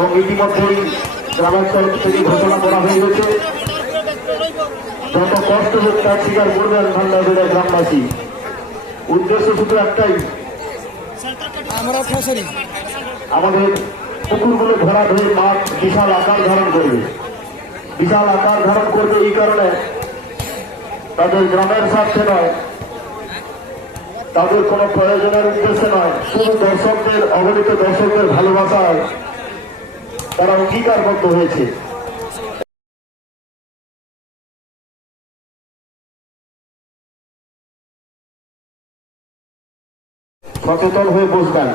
এবং ইতিমধ্যেই গ্রামের তরফ থেকে ঘোষণা করা হয়ে গেছে যত কষ্ট হোক তার স্বীকার করবেন ভান্ডারবেড়া গ্রামবাসী। উদ্দেশ্য শুধু একটাই, আমাদের পুকুরগুলো ভরা ধরে মাঠ বিশাল আকার ধারণ করবে। বিশাল আকার ধারণ করবে এই কারণে তাদের গ্রামের স্বার্থে নয়, তাদের কোনো প্রয়োজনের উদ্দেশ্যে নয়, শুধু দর্শকদের অগণিত দর্শকদের ভালোবাসায় তারা অঙ্গীকারবদ্ধ হয়েছে। সচেতন হয়ে বসবেন।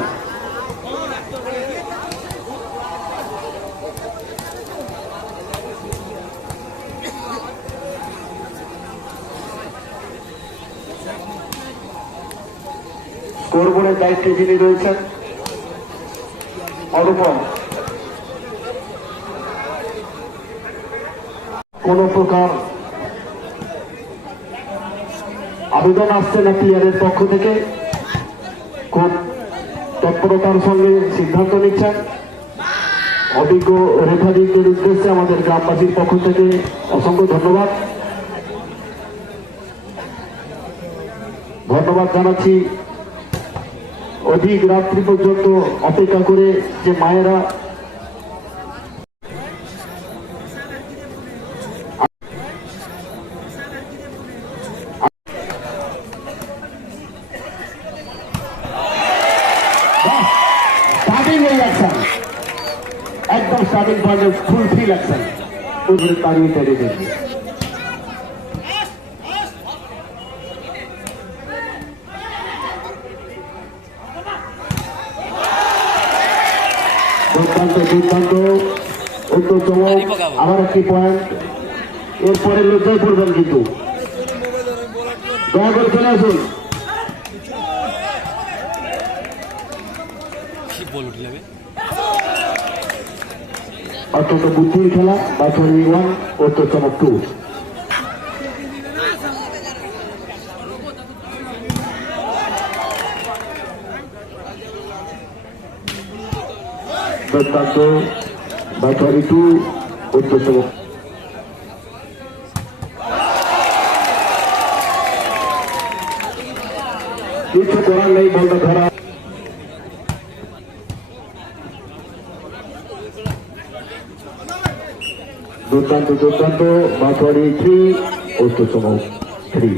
স্কোরবোর্ডের দায়িত্বে যিনি রয়েছেন অনুপম, কোন প্রকার আবেদন আসছে না প্লেয়ারের পক্ষ থেকে, খুব তৎপরতার সঙ্গে সিদ্ধান্ত নিচ্ছেন। অভিজ্ঞ রেফারিদের উদ্দেশ্যে আমাদের গ্রামবাসীর পক্ষ থেকে অসংখ্য ধন্যবাদ। ধন্যবাদ জানাচ্ছি অধিক রাত্রি পর্যন্ত অপেক্ষা করে যে মায়েরা একদম স্টার্টিং পয়েন্টে ফুল ফিল অ্যাকশন তাড়িয়ে তাড়িয়ে দেখবে। দুর্দান্ত দুর্দান্ত উত্তর চমক, আবার একটি পয়েন্ট। এরপরে লজ্জায় পড়বেন কিন্তু, দয়া করে চলে আসুন। অত্যন্ত বুদ্ধির খেলা বাছরি 1, উত্তর চমক 2। দুর্দান্ত বাছরি 2, উত্তর চমক। কিছু করার নেই, বলটা ধরা। দুর্দান্ত দুর্দান্ত বাছরি 3, উত্তর চমক 3।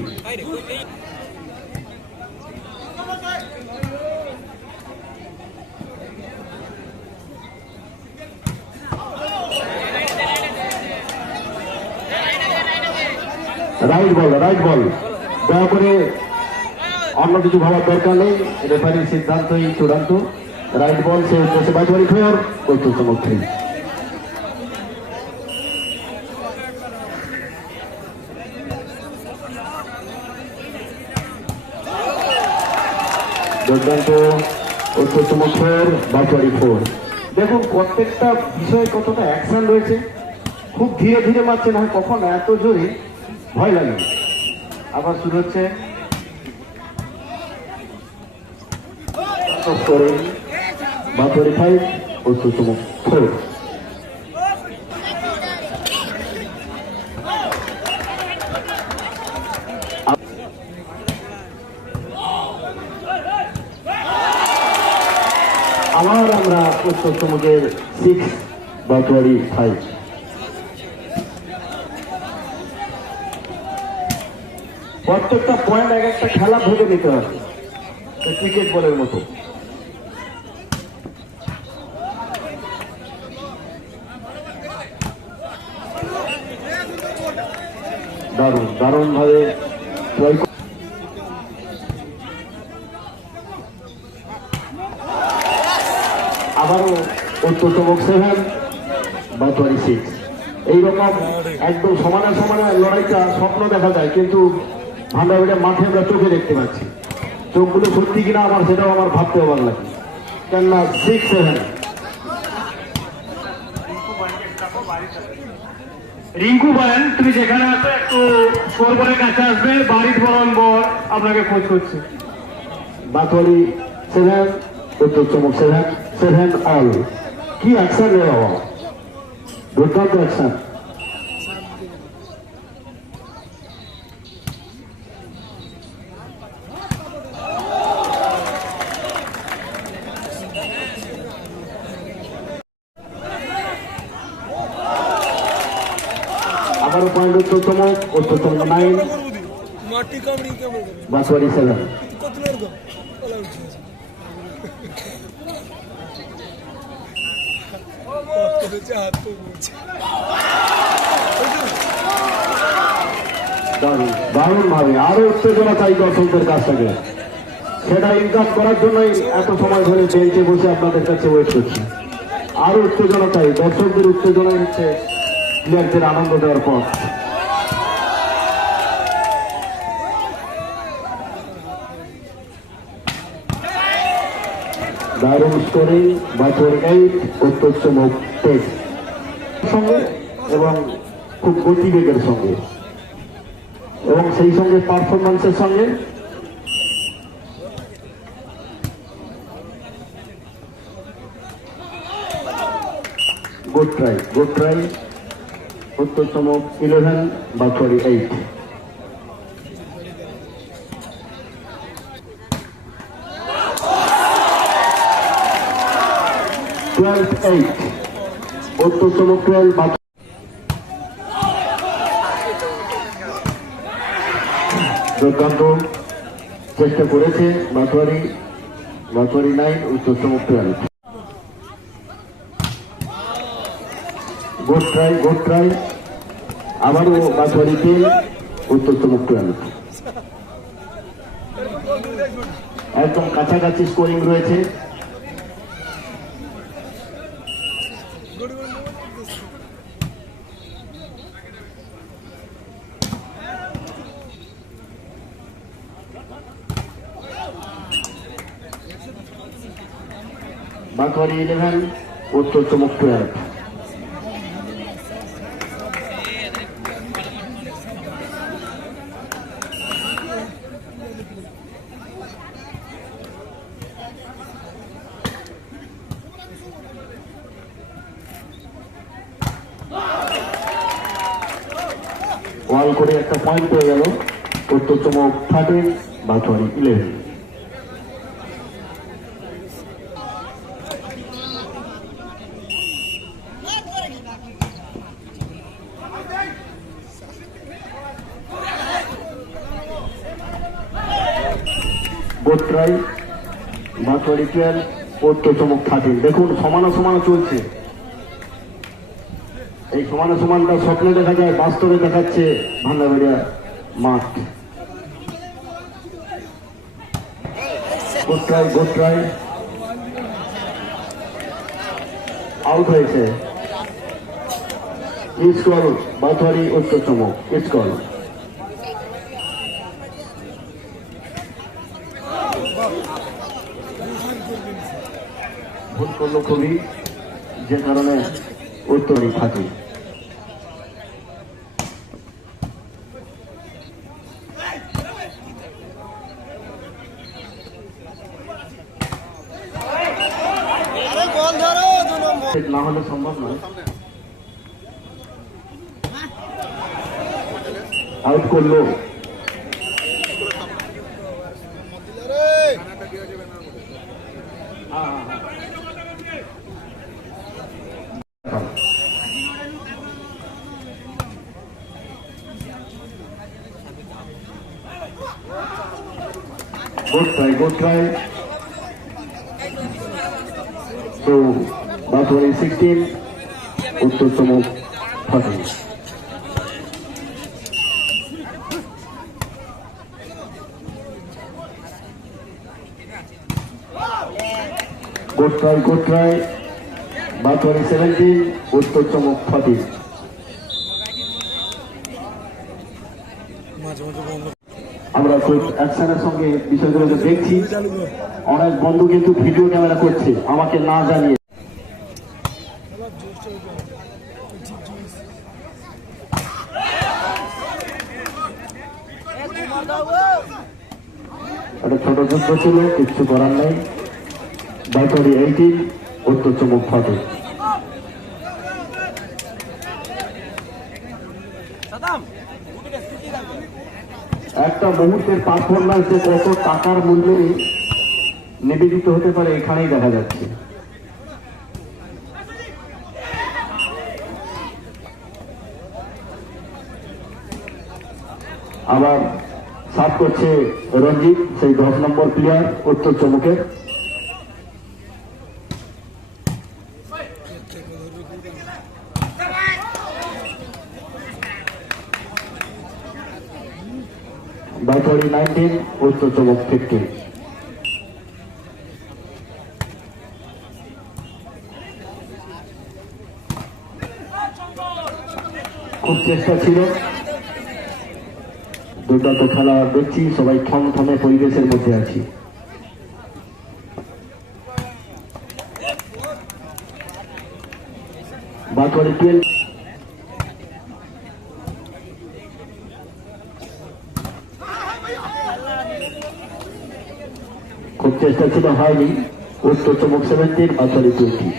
রাইট বল, রাইট বল। দয়া করে অন্য কিছু ভাবার দরকার নেই, রেফারির সিদ্ধান্তই চূড়ান্ত। রাইট বল, সে উদ্দেশ্যে বাছরি 4, উত্তর চমক 3। দুর্দান্ত উত্তর চমক 4, বাছরি 4। দেখুন প্রত্যেকটা বিষয়ে কতটা অ্যাকশন রয়েছে। খুব ধীরে ধীরে মারছে না, কখন এত জোরে ভয় লাগে। আবার শুরু হচ্ছে, বাছরি 5, উত্তর চমক 4। আবার আমরা উত্তর চমকের 6, বাছরি 5। প্রত্যেকটা পয়েন্ট এক একটা খেলা ভেবে নিতে হবে, ক্রিকেট বলের মতো। দারুণ দারুণ ভাবে আবারও উত্তর চমক 7, বাছরি 6। এইরকম একদম সমানে সমানে লড়াইটা স্বপ্ন দেখা যায়, কিন্তু ভান্ডারবেড়া মাঠে আমরা চোখে দেখতে পাচ্ছি। চোখগুলো সত্যি কিনা আমার সেটাও আমার ভাবতে ভালো লাগে। কেননা 6-7 রিঙ্কু বলেন, তুমি যেখানে আছো একটু স্কোরবোর্ডের কাছে আসবে, বাড়ির বরণ বর আপনাকে খোঁজ করছে। বাছরি 7, উত্তর চমক 7, 7 অল। কি অ্যাকশন রে বাবা, দুর্দান্ত অ্যাকশন। আবারও পয়েন্ট উত্তরতম 9 মাটি কামড়ি কেমন বাসওয়ারি 7। কত লাগবে ওলা উঠছে কতছে হাত তো বলছে দারুণ ভাবে আরো উত্তেজনা চাই দর্শকদের কাছ থেকে, সেটা ইনকাম করার জন্যই এত সময় ধরে বেঞ্চে বসে আপনাদের কাছে ওয়েট করছি। আরো উত্তেজনা চাই, দর্শকদের উত্তেজনাই হচ্ছে প্লেয়ারদের আনন্দ দেওয়ার পর। দারুণ স্কোরিং বাছর 8 উত্তরতম টেস্ট সঙ্গে এবং খুব গতিবেগের সঙ্গে এবং সেই সঙ্গে পারফরমেন্সের সঙ্গে গুড ট্রাই উত্তরতম 11 বাছরি 8। 12-8 উত্তরতম 12 দুর্দান্ত চেষ্টা করেছে বাছরি 9 উত্তরতম 12। গুড ট্রাই আবারও বাছরি 10 উত্তরতম 12। একদম কাছাকাছি স্কোরিং রয়েছে। বাছরি 11 উত্তরতম 12। ওয়াল করে একটা পয়েন্ট হয়ে গেল উত্তরতম 13 বাছরি 11। Good try বাছরি 12 উত্তরতম 13। দেখুন সমান চলছে। এই সমানটা স্বপ্নে দেখা যায়, বাস্তবে দেখাচ্ছে ভান্ডারবাড়িয়া মাঠ। গুড ট্রাই আউট হয়েছে। স্কোর বাছরি উত্তরতম স্কোর। ভুল করলো খুবই, যে কারণে উত্তরই থাকে। না হলে সম্ভব নয়। আউট করলো। Good try. So, বাছরি 16 উত্তরতম 13। Good try. বাছরি 17 উত্তরতম 14। আমরা খুব অ্যাকশনের সঙ্গে বিষয়গুলো দেখছি। অনেক বন্ধু কিন্তু ভিডিও ক্যামেরা করছে আমাকে না জানিয়ে। একটা ছোট যুদ্ধ ছিল, কিচ্ছু করার নাই। বাছরি 18 উত্তরতম 14। একটা মুহূর্তের পারফরম্যান্স যে কত টাকার মূল্যে নিবেদিত হতে পারে এখানেই দেখা যাচ্ছে। আবার সাফ করছে রঞ্জিত, সেই 10 নম্বর প্লেয়ার উত্তর চমকের। বাউতোয়ারি 19, উত্তর চমক 15। খুব চেষ্টা ছিল, দুর্দান্ত খেলা দেখছি, সবাই থমথমে পরিবেশের মধ্যে আছি। বাউতোয়ারি 12, খুব চেষ্টা ছিল, হয়নি। উত্তর চমক 17, বাউতোয়ারি 20।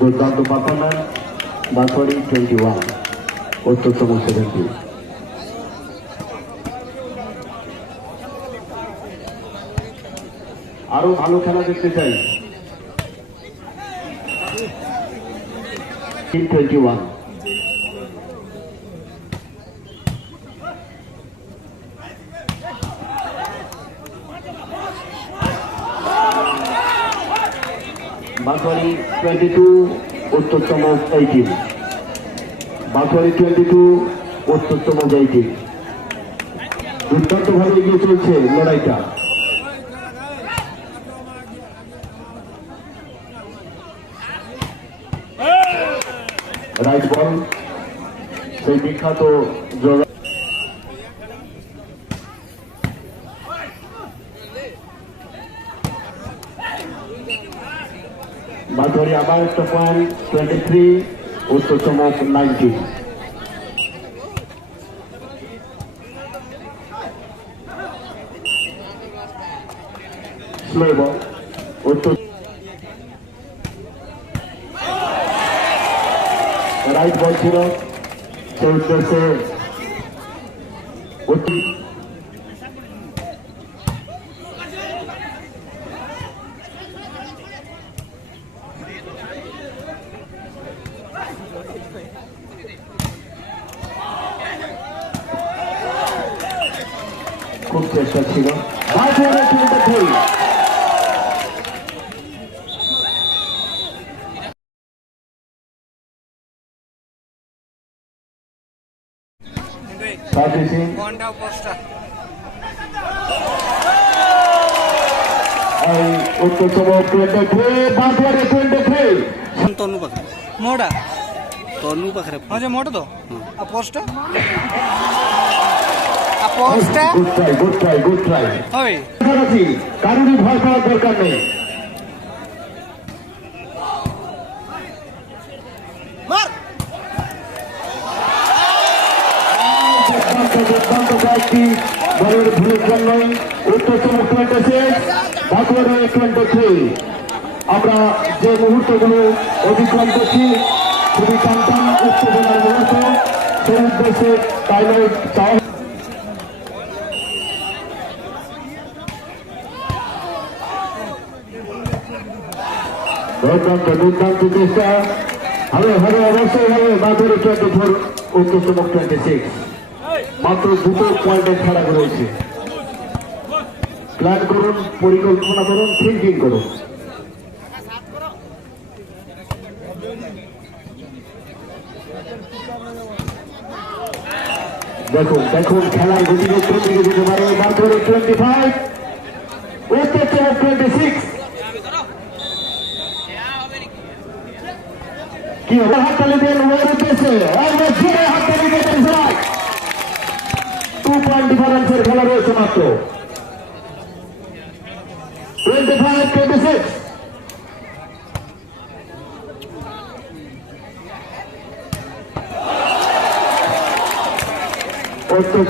দুর্দান্ত পারফরম্যান্স, বাউতোয়ারি 21, উত্তর চমক 17। আরো ভালো খেলা দেখতে চাই। 21, বাউতোয়ারি 22, উত্তর চমক 18। বাউতোয়ারি 22, উত্তর চমক 18। দুর্দান্ত ভাবে এগিয়ে চলছে লড়াইটা। রাইট বল, সেই বিখ্যাত যোগা। বাউতোয়ারি আবার একটা পয়েন্ট, 23, উত্তর চমক 19। স্লো বল, উত্তর রাইট বল ছিল, সে উদ্দেশ্যে খুব চেষ্টা ছিল। বাউতোয়ারি 23। সার্ভিসিং উত্তর চমক 23, বাউতোয়ারি 23। ତନୁ ପାଖରେ ମୋଟା ତନୁ ପାଖରେ ହଁ ଯେ ମୋଟା ତ ଆଉ ପୋଷ୍ଟଟା ଆଉ ପୋଷ୍ଟଟା গুড ট্রাই। হয় কারোরই ভয় পাওয়ার দরকার নেই। দুর্দান্ত কয়েকটি বলের ভুলের জন্যই উত্তর চমক 26, বাউতোয়ারি 23। আমরা যে মুহূর্তগুলো অতিক্রম করছি খুবই টানটান উত্তেজনার মুহূর্ত, সেই উদ্দেশ্যে টাইমআউট চাওয়া। দুর্দান্ত চেষ্টা, হবে অবশ্যই হবে। বাউতোয়ারি 24, উত্তর চমক 26। মাত্র 2 পয়েন্টের খেলা রয়েছে। প্ল্যান করুন, পরিকল্পনা করুন, থিঙ্কিং করুন। দেখুন খেলার গতিবেগ কোন দিকে যেতে পারে। বাউতোয়ারি 25, উত্তর চমক 26। কি হাততালি দেন ওর উদ্দেশ্যে, হাততালি দেন। 2 পয়েন্ট ডিফারেন্সের খেলা রয়েছে মাত্র। 25-26। উত্তর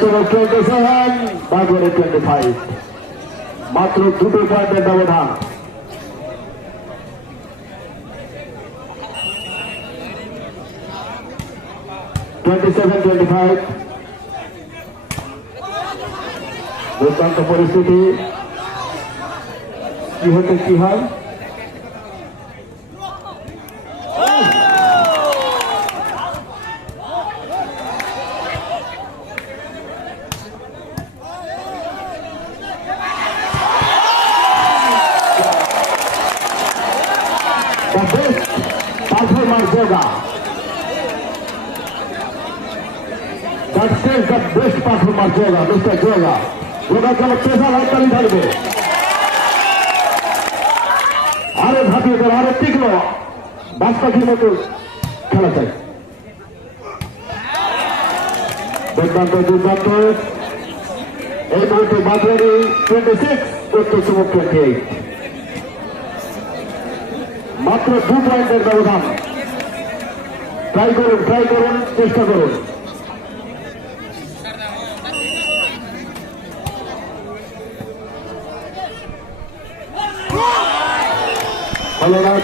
চমক 27, বাউতোয়ারি 25। মাত্র 2 পয়েন্টের ব্যবধান। (27-25) দুর্দান্ত পরিস্থিতি, কি হতে কি হয়। The best performer Joga. That says the best performer Joga, Mr. Joga. Joga কেন পেশা হাততালি থাকবে, আরো ঝাঁপিয়ে ধরে আরো তীক্ষ্ণ বাজপাখির মতো খেলা চাই। দুর্দান্ত দুর্দান্ত এই মুহূর্তে বাদুয়ারি 26, উত্তর চুমুক 28। মাত্র 2 পয়েন্টের ব্যবধান। ট্রাই করুন, চেষ্টা করুন। হলো না,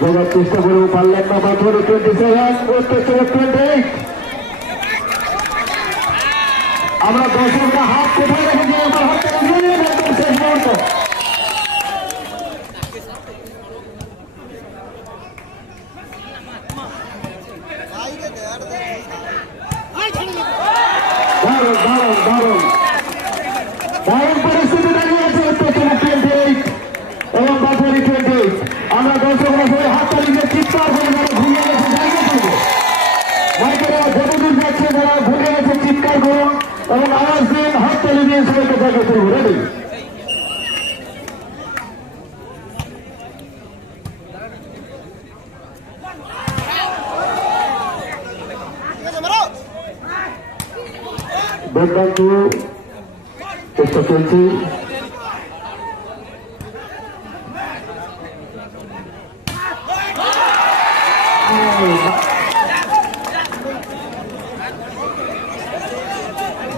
যোগার চেষ্টা করেও পারলেন না। বাদুয়ারি 27, উত্তর চুমুক 28। আমরা দর্শকরা হাত কোথায় রেখেছি, আমার হাতটা এগিয়ে নিয়ে একদম শেষ মুহূর্ত। দারুণ পরিস্থিতি দাঁড়িয়েছে উত্তর চুমুক 28 এবং বাদুয়ারি 28। আমরা দর্শকরা সবাই হাততালি দিয়ে চিৎকার করে যারা ঘুরিয়ে গেছে জায়গা করবো, মাইকেরা যতদূর যাচ্ছে যারা ঘুরিয়ে গেছে চিৎকার করুন এবং আওয়াজ দিন, হাততালি দিয়ে সবাইকে জায়গা করবো। রেডি? দুর্দান্ত চেষ্টা চলছে।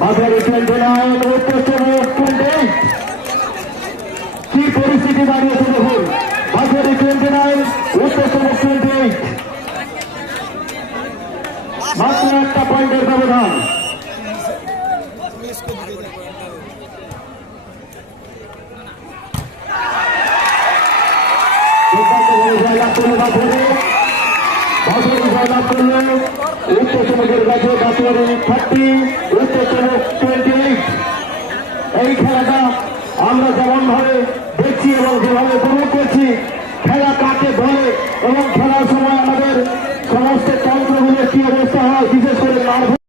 বাজারে 29, উত্তর চুমুক 28। কি পরিস্থিতি দাঁড়িয়েছে দেখুন, বাজারে 29, উত্তর চুমুক 28। মাত্র 1 পয়েন্টের ব্যবধান। জয়লাভ করলো বাদুয়ারি, জয়লাভ করলো উত্তর চুমুকের কাছে বাদুয়ারি 30, উত্তর চুমুক 28। এই খেলাটা আমরা যেমন ভাবে দেখছি এবং যেভাবে উপভোগ করছি, খেলা কাকে ধরে এবং খেলার সময় আমাদের সমস্ত তন্ত্রগুলোর কি অবস্থা হয়, বিশেষ করে